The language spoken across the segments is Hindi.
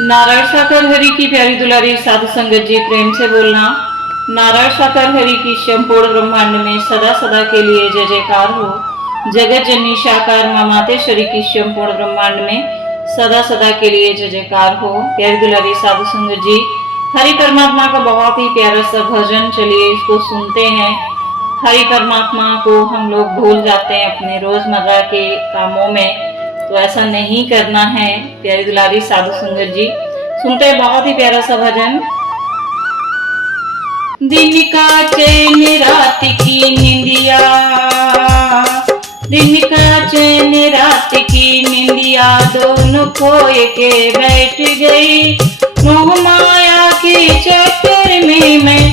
नारायण साकर हरि की प्यारी दुलारी साधु संगत जी, प्रेम से बोलना। नारायण साकर हरि की संपूर्ण ब्रह्मांड में सदा सदा के लिए जय जयकार हो। जगत जननी साकार माँ मातेश्वरी की संपूर्ण ब्रह्मांड में सदा सदा के लिए जय जयकार हो। प्यारी दुलारी साधु संगत जी, हरि परमात्मा का बहुत ही प्यारा सा भजन, चलिए इसको सुनते हैं। हरि परमात्मा को हम लोग भूल जाते हैं अपने रोजमर्रा के कामों में, तो ऐसा नहीं करना है। प्यारी दुलारी साधु संगत जी, सुनते हैं बहुत ही प्यारा सा भजन। दिन का चैन रात की निंदिया, दिन का चैन रात की निंदिया, दोनों खोए के बैठ गई। मोह माया के चक्कर में मैं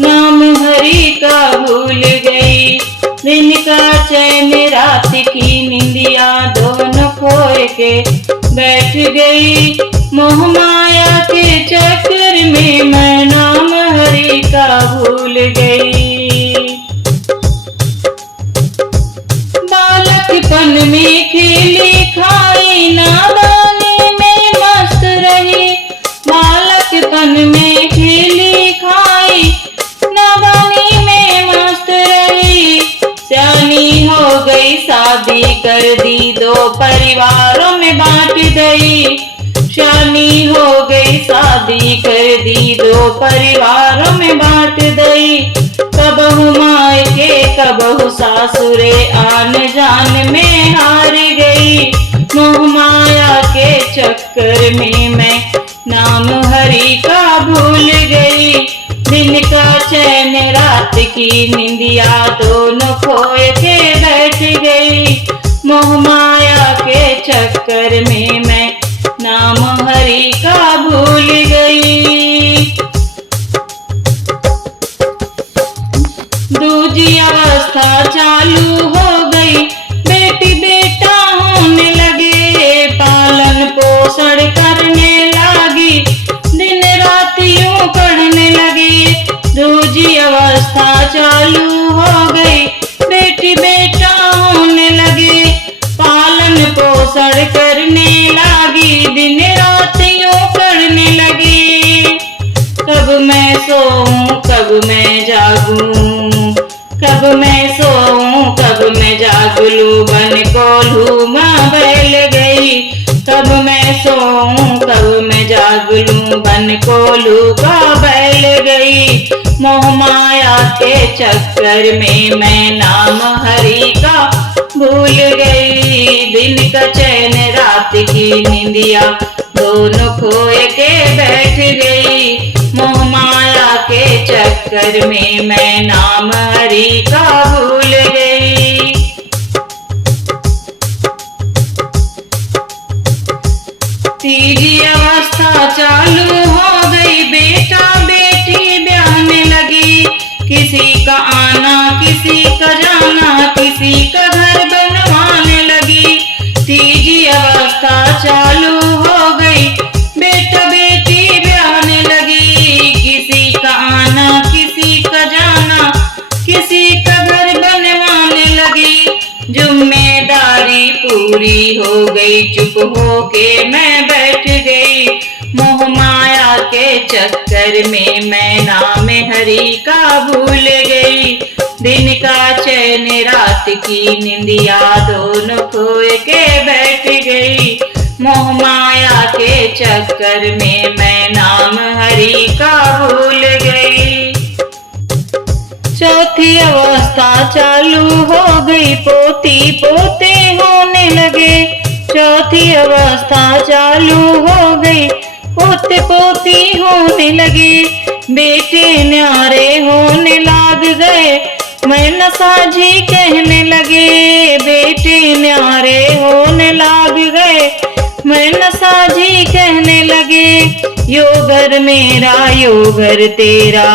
नाम हरि का भूल गई। दिन का चैन रात की निंदिया, दोनों खोए के बैठ गई। मोह माया के चक्कर में मैं नाम हरि का भूल गई। बालकपन में खेली खाई, नादानी में मस्त रही। बालकपन में खेली खाई, नादानी में मस्त रही। सियानी हो गई शादी कर दी, दो परिवारों में बांट गई। सियानी हो गई शादी कर दी, दो परिवारों में बांट गई। कबहू मायके कबहू सासुरे, आन जान में हार गई। मोह माया के चक्कर में मैं नाम हरि का भूल गई। दिन का चैन रात की निंदिया, दोनों खोए के बैठ गई। मोह माया के चक्कर में मैं नाम हरि का भूल गई। दूजी अवस्था चालू हो गई, बेटी बेटा होने लगे। पालन पोषण करने लगी, दिन रात यूं पढ़ने लगी। दूजी अवस्था चालू हो गई, बेटी बेटा होने लगे। पालन पोषण करने लगी, दिन रात यूं पढ़ने लगी। कब मैं सोऊं कब मैं जागूं, कब मैं सोऊं कब मैं जागलूं, बन कोल्हू माँ बैल गई। कब मैं सोऊं कब मैं जागलूं, बन कोल्हू का बैल गई। मोह माया के चक्कर में मैं नाम हरि का भूल गई। दिन का चैन रात की निंदिया, दोनों खोए के बैठ गई। मोह माया के चक्कर में मैं नाम हरि का भूल गई। तीजी अवस्था चालू हो गई, बेटा बेटी ब्याहने लगी। किसी का आना किसी का जाना, किसी का घर बनवाने लगी। तीजी अवस्था चालू हो गई, बेटा बेटी ब्याहने लगी। किसी का आना किसी का जाना, किसी का घर बनवाने लगी। जिम्मेदारी पूरी हो गई, चुप हो के मैं बैठ गई। मोह माया के चक्कर में मैं नाम हरि का भूल गई। दिन का चैन रात की निंदिया, दोनों खोए के बैठ गई। मोह माया के चक्कर में मैं नाम हरि का भूल गई। चौथी अवस्था चालू हो गई, पोती पोते होने लगे। चौथी अवस्था चालू हो गई, पोते पोती होने लगे। बेटे न्यारे होने लग गए, मैं नसाजी कहने लगे। बेटे न्यारे होने लग गए, मैं नसाजी कहने लगे। यो घर मेरा यो घर तेरा,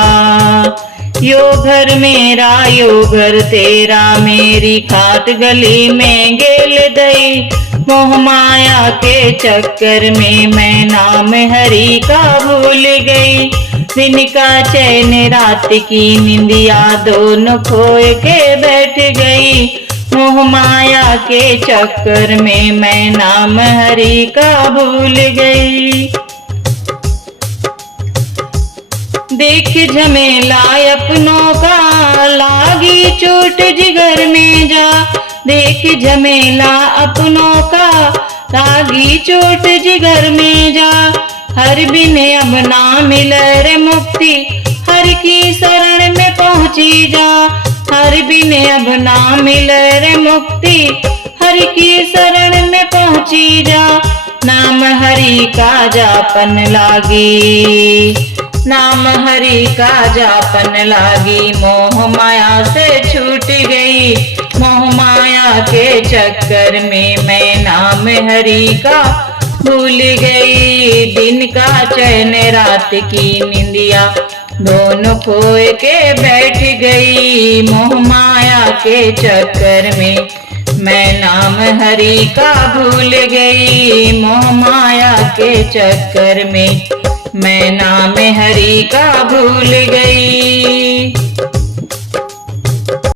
यो घर मेरा यो घर तेरा, मेरी खाट गली में गेल दई। मोह माया के चक्कर में मैं नाम हरि का भूल गई। दिन का चैन रात की निंदिया, दोनों खोए के बैठ गई। मोह माया के चक्कर में मैं नाम हरि का भूल गई। देख झमेला अपनों का लागी चोट जिगर में जा। देख झमेला अपनों का लागी चोट जिगर में जा। हर बिन अब ना मिले रे मुक्ति, हर की शरण में पहुंची जा। हर बिन अब ना मिले रे मुक्ति, हर की शरण में पहुंची जा। नाम हरि का जापन लागी, नाम हरि का जापन लागी। मोह माया से छूट गई, मोह माया के चक्कर में मैं नाम हरि का भूल गई। दिन का चैन रात की निंदिया दोनों खोए के बैठ गई। मोह माया के चक्कर में मैं नाम हरि का भूल गई। मोह माया के चक्कर में मैं नाम हरि का भूल गई।